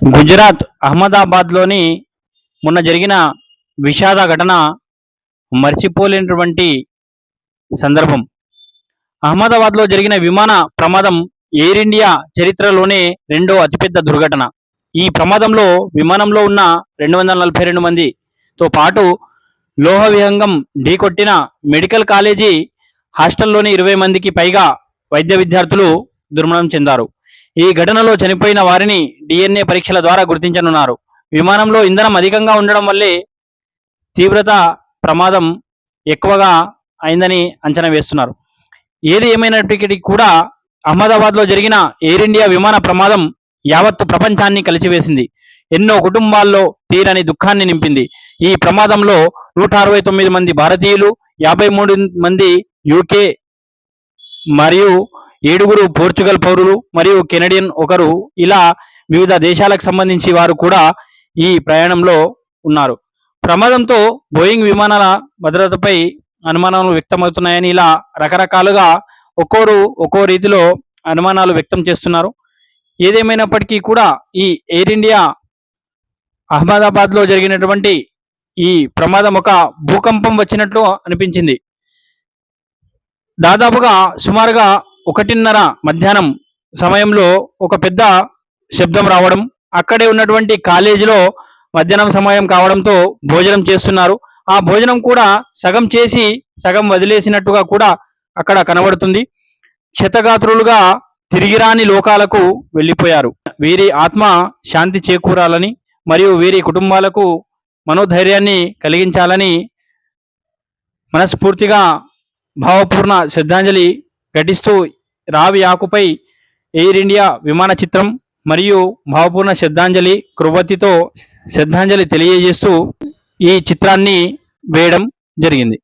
గుజరాత్ అహ్మదాబాద్లోని మొన్న జరిగిన విషాద ఘటన మర్చిపోలేనటువంటి సందర్భం. అహ్మదాబాద్లో జరిగిన విమాన ప్రమాదం ఎయిర్ ఇండియా చరిత్రలోనే రెండో అతిపెద్ద దుర్ఘటన. ఈ ప్రమాదంలో విమానంలో ఉన్న రెండు వందల నలభై రెండు మందితో పాటు లోహ విహంగం ఢీకొట్టిన మెడికల్ కాలేజీ హాస్టల్లోని ఇరవై మందికి పైగా వైద్య విద్యార్థులు దుర్మరణం చెందారు. ఈ ఘటనలో చనిపోయిన వారిని డిఎన్ఏ పరీక్షల ద్వారా గుర్తించనున్నారు. విమానంలో ఇంధనం అధికంగా ఉండడం వల్లే తీవ్రత ప్రమాదం ఎక్కువగా అయిందని అంచనా వేస్తున్నారు. ఏది ఏమైనప్పటికీ కూడా అహ్మదాబాద్లో జరిగిన ఎయిర్ ఇండియా విమాన ప్రమాదం యావత్తు ప్రపంచాన్ని కలిచివేసింది ఎన్నో కుటుంబాల్లో తీరని దుఃఖాన్ని నింపింది. ఈ ప్రమాదంలో నూట అరవై తొమ్మిది మంది భారతీయులు యాభై మూడు మంది యూకే మరియు ఏడుగురు పోర్చుగల్ పౌరులు మరియు కెనడియన్ ఒకరు ఇలా వివిధ దేశాలకు సంబంధించి వారు కూడా ఈ ప్రయాణంలో ఉన్నారు. ప్రమాదంతో బోయింగ్ విమానాల భద్రతపై అనుమానాలు వ్యక్తమవుతున్నాయని ఇలా రకరకాలుగా ఒక్కోరు ఒక్కో రీతిలో అనుమానాలు వ్యక్తం చేస్తున్నారు. ఏదేమైనప్పటికీ కూడా ఈ ఎయిర్ ఇండియా అహ్మదాబాద్లో జరిగినటువంటి ఈ ప్రమాదం ఒక భూకంపం వచ్చినట్లు అనిపించింది. దాదాపుగా సుమారుగా ఒకటిన్నర మధ్యాహ్నం సమయంలో ఒక పెద్ద శబ్దం రావడం అక్కడే ఉన్నటువంటి కాలేజీలో మధ్యాహ్నం సమయం కావడంతో భోజనం చేస్తున్నారు. ఆ భోజనం కూడా సగం చేసి సగం వదిలేసినట్టుగా కూడా అక్కడ కనబడుతుంది. క్షతగాత్రులుగా తిరిగిరాని లోకాలకు వెళ్ళిపోయారు. వీరి ఆత్మ శాంతి చేకూరాలని మరియు వీరి కుటుంబాలకు మనోధైర్యాన్ని కలిగించాలని మనస్ఫూర్తిగా భావపూర్ణ శ్రద్ధాంజలి ఘటిస్తూ రావి ఆకుపై ఎయిర్ ఇండియా విమాన చిత్రం మరియు భావపూర్ణ శ్రద్ధాంజలి కృవతితో శ్రద్ధాంజలి తెలియజేస్తూ ఈ చిత్రాన్ని వేయడం జరిగింది.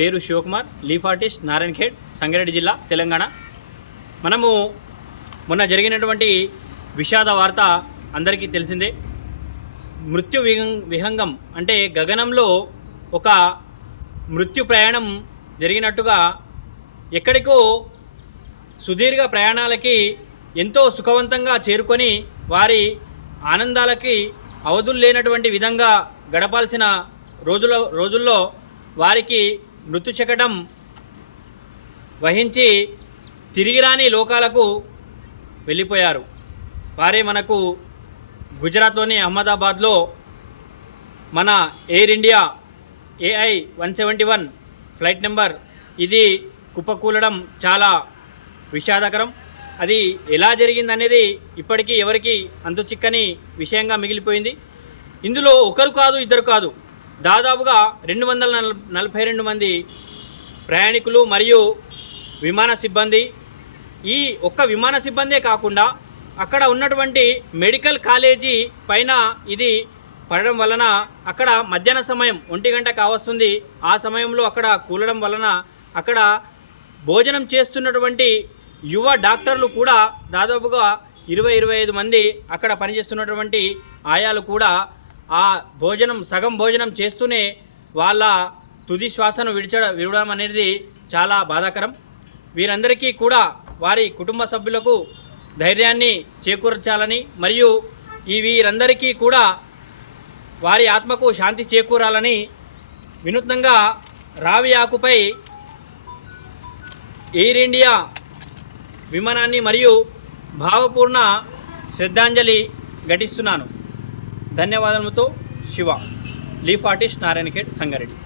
పేరు Shivakumar leaf artist Narayankhed Sangareddy జిల్లా తెలంగాణ. మనము మొన్న జరిగినటువంటి విషాద వార్త అందరికీ తెలిసిందే. మృత్యు విహం విహంగం అంటే గగనంలో ఒక మృత్యు ప్రయాణం జరిగినట్టుగా ఎక్కడికో సుదీర్ఘ ప్రయాణాలకి ఎంతో సుఖవంతంగా చేరుకొని వారి ఆనందాలకి అవధులు లేనటువంటి విధంగా గడపాల్సిన రోజుల రోజుల్లో వారికి మృతు చెక్కడం వహించి తిరిగి రాని లోకాలకు వెళ్ళిపోయారు. వారే మనకు గుజరాత్లోని అహ్మదాబాద్లో మన Air India AI one seventy one flight number. ఇది కుప్పకూలడం చాలా విషాదకరం. అది ఎలా జరిగిందనేది ఇప్పటికీ ఎవరికి అంతు చిక్కని విషయంగా మిగిలిపోయింది. ఇందులో ఒకరు కాదు ఇద్దరు కాదు. దాదాపుగా రెండు వందల నలభై రెండు మంది ప్రయాణికులు మరియు విమాన సిబ్బంది. ఈ ఒక్క విమాన సిబ్బందే కాకుండా అక్కడ ఉన్నటువంటి మెడికల్ కాలేజీ పైన ఇది పడడం వలన అక్కడ మధ్యాహ్న సమయం ఒంటి గంట కావస్తుంది. ఆ సమయంలో అక్కడ కూలడం వలన అక్కడ భోజనం చేస్తున్నటువంటి యువ డాక్టర్లు కూడా దాదాపుగా ఇరవై ఇరవై ఐదు మంది అక్కడ పనిచేస్తున్నటువంటి ఆయాలు కూడా ఆ భోజనం సగం భోజనం చేస్తూనే వాళ్ళ తుది శ్వాసను విడిచ విడవడం అనేది చాలా బాధాకరం. వీరందరికీ కూడా వారి కుటుంబ సభ్యులకు ధైర్యాన్ని చేకూర్చాలని మరియు ఈ వీరందరికీ కూడా వారి ఆత్మకు శాంతి చేకూరాలని వినూత్నంగా రావి ఆకుపై ఎయిర్ ఇండియా విమానాన్ని మరియు భావపూర్ణ శ్రద్ధాంజలి ఘటిస్తున్నాను. ధన్యవాదములతో Shiva. Leaf artist Narayankhed Sangareddy.